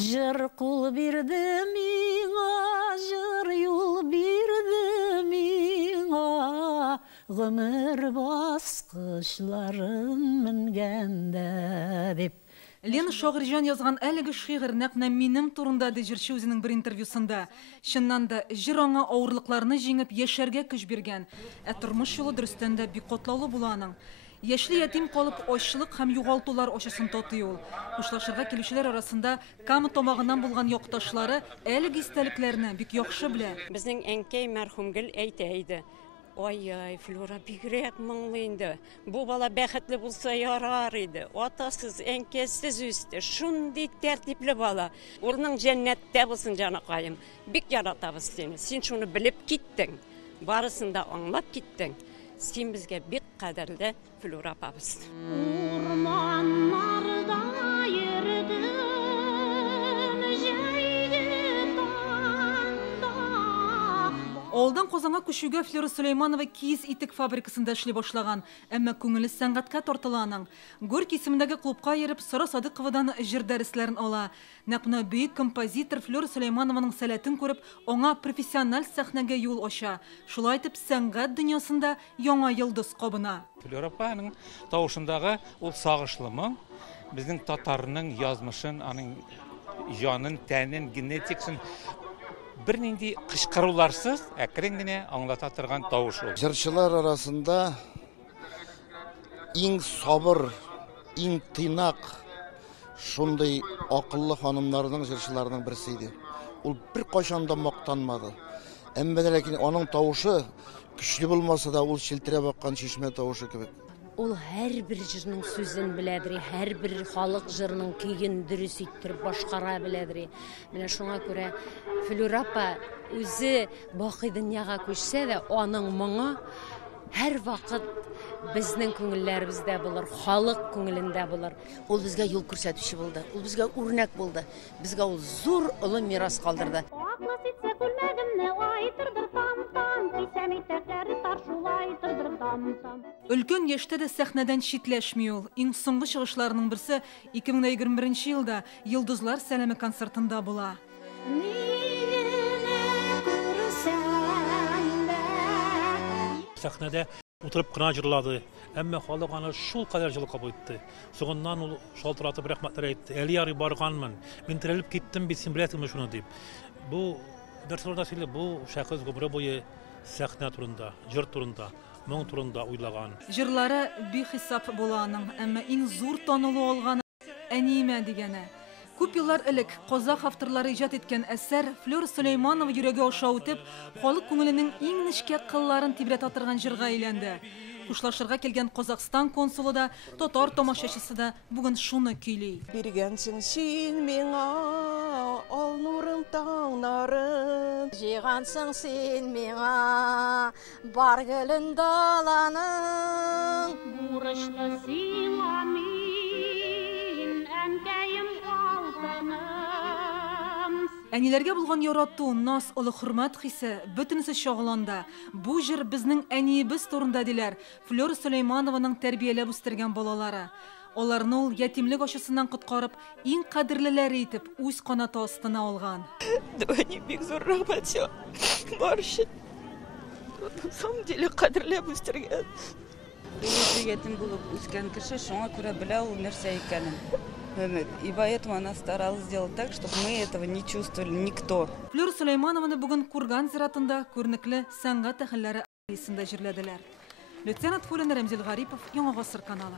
Жыр кул бирде миңа, жыр юл бирде миңа, гомер баскычларын менгәндә дип. Лена Шогырҗан язган әлеге шигырь нәкъ минем турында ди җырчы үзенең бер интервьюсында. Чыннан да җыр аңа авырлыкларны җиңеп яшәргә көч биргән. Тормыш юлы дөрестән дә бик катлаулы була аның. Яшьли ятим калып, ачлык һәм югалтулар ашасын татый ул. Хушлашырга килүчеләр арасында Кама тамагыннан булган якташлары әлеге истәлекләрне бик яхшы белә. Безнең әнкәй мәрхүмгел әйтә иде. Ай, Флора бигрәк моңлы инде. Бу бала бәхетле булса ярар иде. Атасыз, әнкәсез үсте. Шундый тәртипле бала. Улның җәннәттә булсын, җанакаем. Бик яратабыз сине. Син шуны белеп киттең. Барысын да аңлап киттең. Син безгә бик кадерле Флора апабыз. Урманнарда йөрдем, Олдан Казанга күчүгә Флора Сулейманова киез итек фабрикасында эшли башлаган, әмма күңеле сәнгатькә тартыла аның. Горький исемендәге клубка йөреп, Сара Садыковадан җыр дәресләрен ала. Нәкъ бөек композитор Флора Сулейманованың сәләтен күреп, аңа профессиональ сәхнәгә юл ача. Шулай итеп, сәнгать дөньясында яңа йолдыз кабына. Флора апаның тавышындагы ул сагышлымы, безнең татарның язмышын, аның җанын, тәнен, генетикасын bir нинди кычкыруларсыз, әкрен генә аңлата торган тавыш ул. Җырчылар арасында иң сабыр, иң тыйнак, шундый акыллы ханымнарның җырчыларының берсе иде. Ул бер кайчан да мактанмады. Әмма ләкин аның тавышы көчле булмаса да, ул челтерәп аккан чишмә тавышы кебек. Ул һәрбер җырның сүзен беләдер, һәрбер халык җырының көен дөрес иттереп башкара беләдер. Менә шуңа күрә Флора апа үзе бакый дөньяга күчсә дә, аның моңы һәр вакыт безнең күңелләребездә булыр, халык күңелендә булыр. Ул безгә юл күрсәтүче булды, ул безгә үрнәк булды, безгә ул зур олы мирас калдырды. Өлкән яшьтә дә сәхнәдән читләшми ул. Иң соңгы чыгышларының берсе 2021 елда Йолдызлар сәламе концертында була. Сәхнәдә утырып кына җырлады. Әмма халык аны шул кадәр җылы кабул итте. Соңыннан ул шалтыратып рәхмәтләр әйтте. Әли ярый барганмын. Мин терелеп киттем бит, син беләсеңме шуны дип. Бу дәрсләрдә сөйле, бу шәхес гомере буе сәхнә турында, җыр турында, моң турында уйлаган. Җырлары бихисап була аның, әмма иң зур танылу алганы әниемә дигәне. Күп еллар элек казах авторлары иҗат иткән әсәр Флора Сулейманова йөрәге аша үтеп, халык күңеленең иң нечкә кылларын тибрәтә торган җырга әйләнде. Хушлашырга килгән Казакстан консулы да, татар тамашачысы да бүген шуны көйли. Биргәнсең син миңа ал нурың таңнарын, җыйгансың син миңа бар гөлен даланың. Бурычлы сиңа мин, әнкәем алтыным. Әниләргә булган ярату, наз, олы хөрмәт хисе бөтенесе чагыланда. Бу җыр безнең әниебез турында диләр Флора Сулейманованың тәрбияләп үстергән балалары. Аларны ул ятимлек ачысыннан коткарып, иң кадерлеләре итеп үз канаты астына алган. Дәвани бик зур рәхмәт баршы. На самом деле кадерләп үстергән. Ул ятим булып үскән кеше шуңа күрә белә ул нәрсә икәнен. И поэтому она старалась сделать так, чтобы мы этого не чувствовали никто. Флора Сулейманованы бүген Курган зиратында күренекле сәнгать әһелләре арасында җирләделәр. Лейтенант Фулен Рәмзил Гарипов, Яңа гасыр каналы.